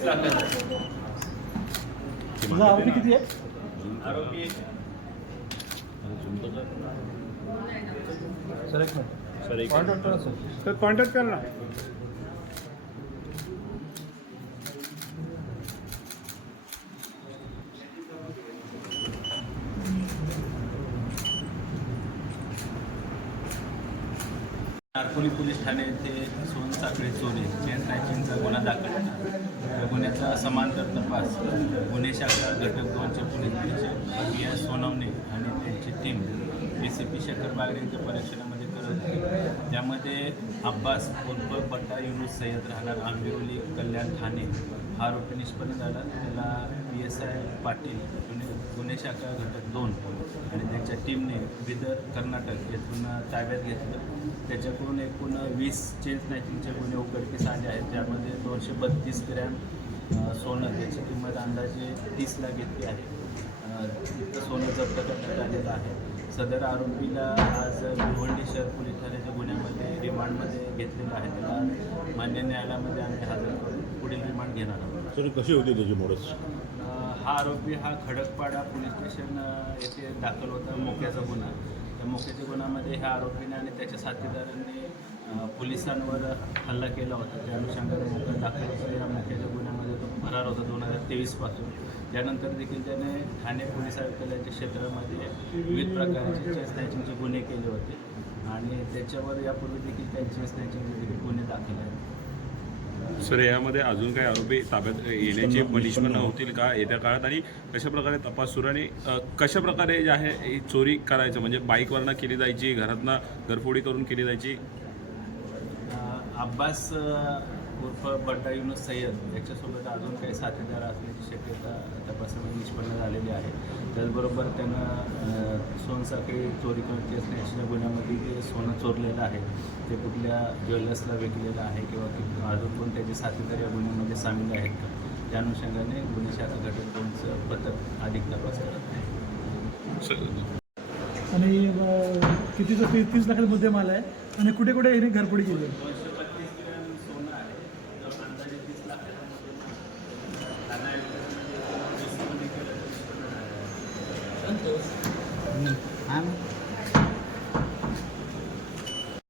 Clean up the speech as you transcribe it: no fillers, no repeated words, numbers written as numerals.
30 लाखाचा. तुझा आरोपी किती आहे? आरोपी सर एक मिनिट कॉन्टॅक्ट करा सर कॉन्टॅक्ट कर ना. नारपोली पोलीस ठाणे येथे सोनसाखळी चोरी चेन स्नॅचिंगचा गुन्हा दाखल झाला. या गुन्ह्याचा समांतर तपास गुन्हे शाखा घटक 2चे पोलीस निरीक्षक बी एस सोनवणे आणि त्यांची टीम ACP शेखर बागरे यांच्या परीक्षणामध्ये करत होती. त्यामध्ये अब्बास उर्फ बट्टा युनुस सय्यद राहणार आंबिवली कल्याण ठाणे हा आरोपी निष्पन्न झाला. त्याला PSI पाटील गुन्हे शाखा घटक 2 आणि त्यांच्या टीमने बिदर कर्नाटक येथून ताब्यात घेतलं. त्याच्याकडून एकूण 20 चेन स्नॅचिंगचे गुन्हे उघडकीस आले आहेत. त्यामध्ये 232 ग्रॅम सोनं त्याची किंमत अंदाजे 30 लाख इतकी आहे. इतकं सोनं जप्त करण्यात आलेलं आहे. सदर आरोपीला आज भिवंडी शहर पोलीस ठाण्याच्या गुन्ह्यामध्ये रिमांडमध्ये घेतलेलं आहे. त्याला मान्य न्यायालयामध्ये आम्ही हजर करून पुढील रिमांड घेणार आहोत. सर कशी होती त्याची मोडस? हा आरोपी हा खडकपाडा पोलीस स्टेशन येथे दाखल होता मोक्याचा गुन्हा. त्या मोक्याच्या गुन्ह्यामध्ये ह्या आरोपीने आणि त्याच्या साथीदारांनी पोलिसांवर हल्ला केला होता. त्या अनुषंगाने मोका दाखल होता. या मोक्याच्या गुन्ह्यामध्ये तो फरार होता 2023 पासून. त्यानंतर देखील त्याने ठाणे पोलीस आयुक्तालयाच्या क्षेत्रामध्ये विविध प्रकारचे चेन स्नॅचिंगचे गुन्हे केले होते आणि त्याच्यावर यापूर्वी देखील काही चेन स्नॅचिंगचे देखील गुन्हे दाखल आहेत. सर यामध्ये अजून काही आरोपी ताब्यात येण्याची निष्पन्न होतील का येत्या काळात आणि कशाप्रकारे तपास सुरू आणि कशाप्रकारे जे आहे ही चोरी करायचं म्हणजे बाईकवरनं केली जायची घरातनं घरफोडी करून केली जायची? अब्बास उर्फ बट्टा युनुस सय्यद याच्यासोबत अजून काही साथीदार असण्याची शक्यता तपासामध्ये निष्पन्न झालेली आहे. त्याचबरोबर त्यानं सोनसाखळी चोरी करत असण्याच्या गुन्ह्यामध्ये जे सोनं चोरलेलं आहे ते कुठल्या ज्वेलर्सला विकलेलं आहे किंवा अजून कोण त्याचे साथीदार या गुन्ह्यामध्ये सामील आहेत का त्या अनुषंगाने गुन्हे शाखा घटक 2चं पथक अधिक तपास करत आहे. आणि कितीचं 30 लाखाचा मुद्देमाल आहे आणि कुठे कुठे याने घरफोडी केली आहे? 232 ग्रॅम सोनं आहे. अंदाजे 30 लाखाचा मुद्देमाल आहे.